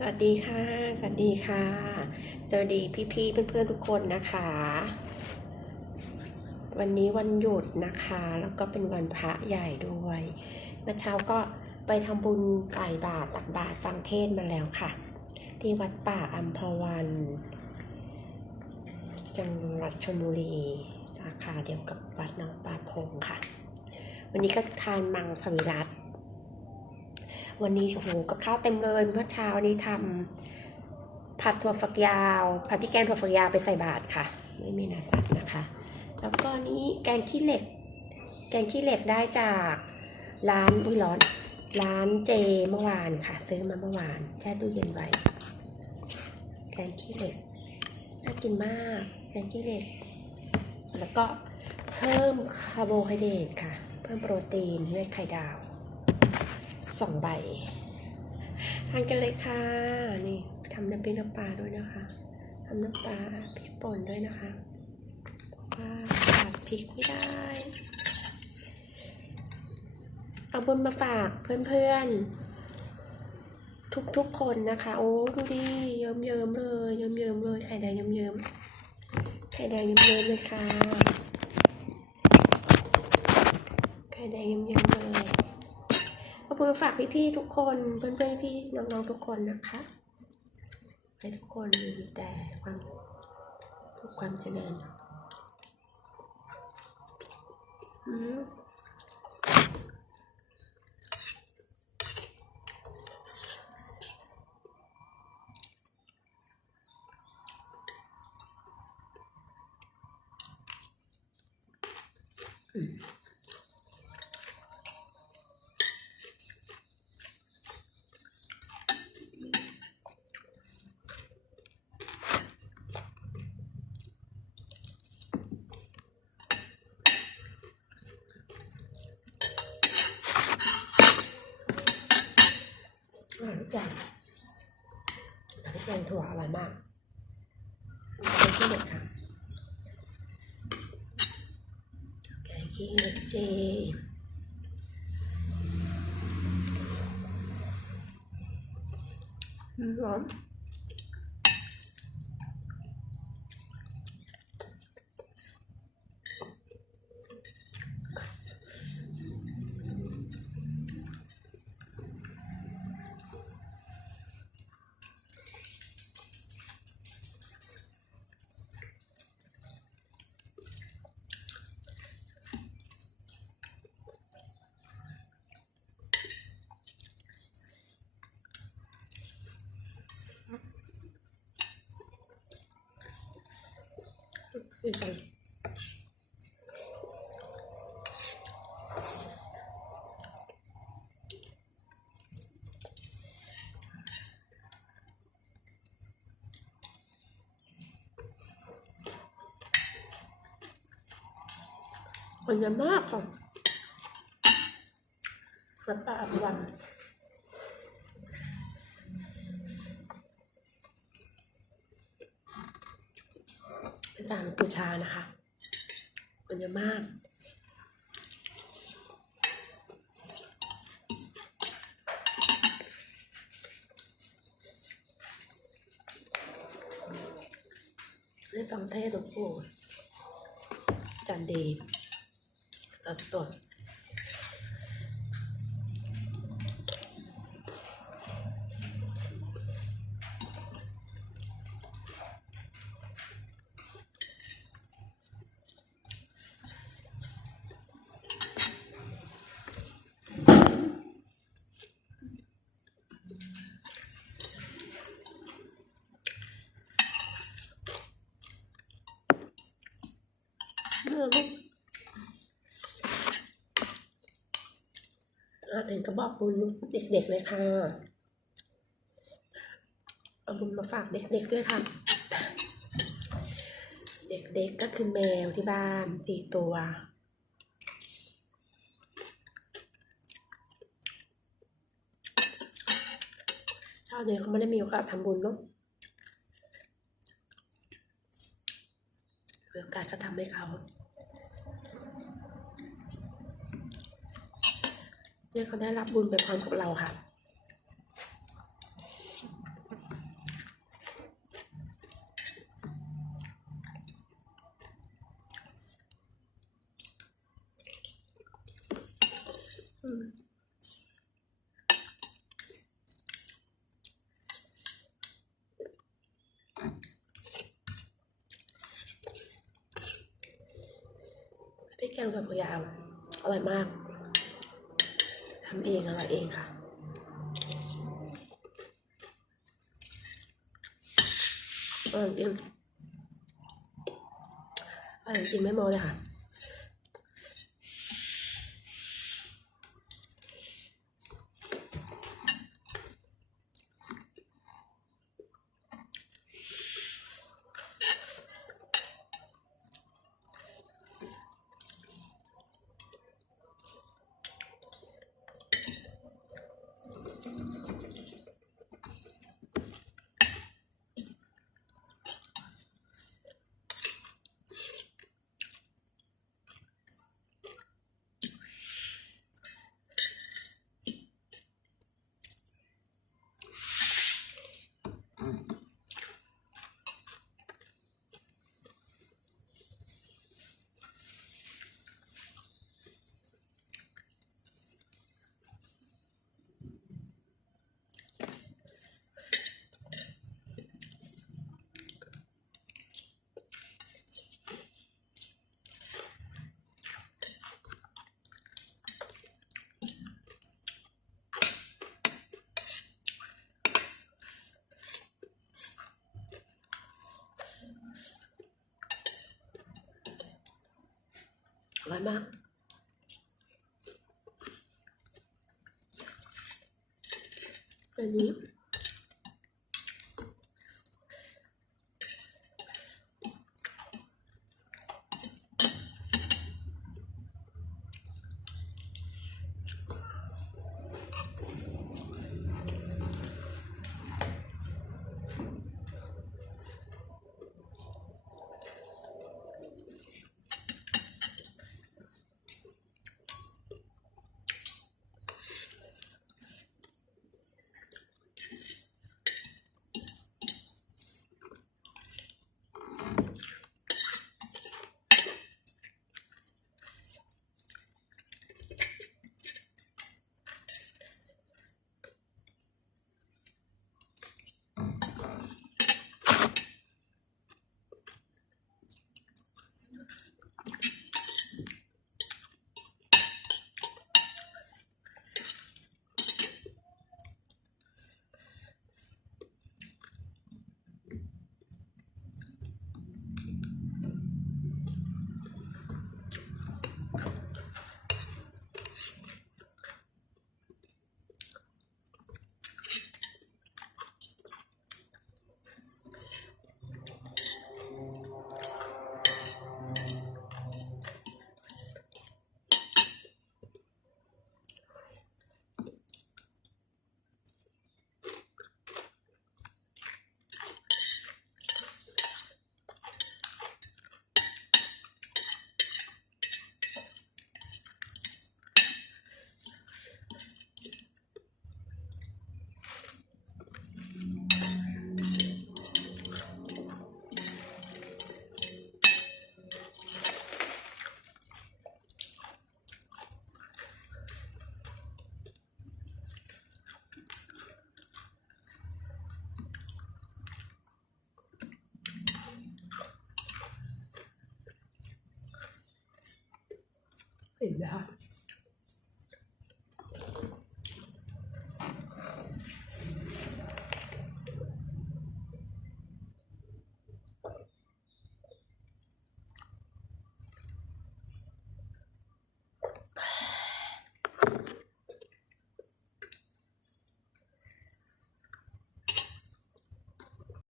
สวัสดีค่ะ สวัสดีค่ะ สวัสดีพี่ๆเพื่อนๆทุกคนนะคะ วันนี้วันหยุดนะคะ แล้วก็เป็นวันพระใหญ่ด้วยเมื่อเช้าก็ไปทำบุญใส่บาตรตักบาตรฟังเทศมาแล้วค่ะ ที่วัดป่าอัมพวัน จังหวัดชลบุรี สาขาเดียวกับวัดหนองปลาพงค่ะ วันนี้ก็ทานมังสวิรัต วันนี้โอ้โหกับข้าวเต็มเลยเมื่อเช้านี้ทำผัดถั่วฝักยาว ผัดพริกแกงถั่วฝักยาวไปใส่บาตรค่ะ ไม่มีนื้อสัตว์นะคะ แล้วก็นี้แกงขี้เหล็ก แกงขี้เหล็กได้จากร้านอุ้ยร้อน ร้านเจเมื่อวานค่ะ ซื้อมาเมื่อวานแช่ตู้เย็นไว้ แกงขี้เหล็กน่ากินมาก แกงขี้เหล็ก แล้วก็เพิ่มคาร์โบไฮเดรตค่ะ เพิ่มโปรตีนด้วยไข่ดาว สองใบทานกันเลยค่ะ นี่ทำน้ำพริกน้ำปลาด้วยนะคะทำน้ำปลาพริกป่นด้วยนะคะเพราะว่าขาดพริกไม่ได้ เอาบุญมาฝากเพื่อนๆ ทุกๆคนนะคะ โอ้ดูดิเยิ้มเยิ้มเลยเยิ้มเยิ้มเลยไข่แดงเยิ้มเยิ้มไข่แดงเยิ้มเยิ้มเลยค่ะไข่แดงเยิ้มเยิ้มเลย คุณฝากพี่ๆทุกคนเพื่อนๆพี่น้องๆทุกคนนะคะให้ทุกคนมีแต่ความทุกความเจริญอืมอร่อยทุกอย่าง แกงถั่วอร่อยมากแกงขี้เหล็กค่ะแกงขี้เหล็กเจร้อน ดีจังคนเยอะมากค่ะกระปาอภิวัน อาจารย์ปูชานะคะคนเยอะมากได้ฟังเทศหลวงปู่อาจารย์เดชตัดตดเมื่อลูก อาถึงก็บอกบุญเด็กๆเลยค่ะ เอาบุญมาฝากเด็กๆด้วยค่ะ เด็กๆก็คือแมวที่บ้านสี่ตัวชาวเนี้เขาไม่ได้มีโอกาสทำบุญเนาะโอกาสก็ทำให้เขา เนี่ยเขาได้รับบุญไปพร้อมกับเราค่ะพริกแกงถั่วฝักยาวอร่อยมาก ทำเองอร่อยเองค่ะอร่อยจริงอร่อยจริงไม่โมเลยค่ะ อ ร้อยมากอันนี้ อิ่มแล้ว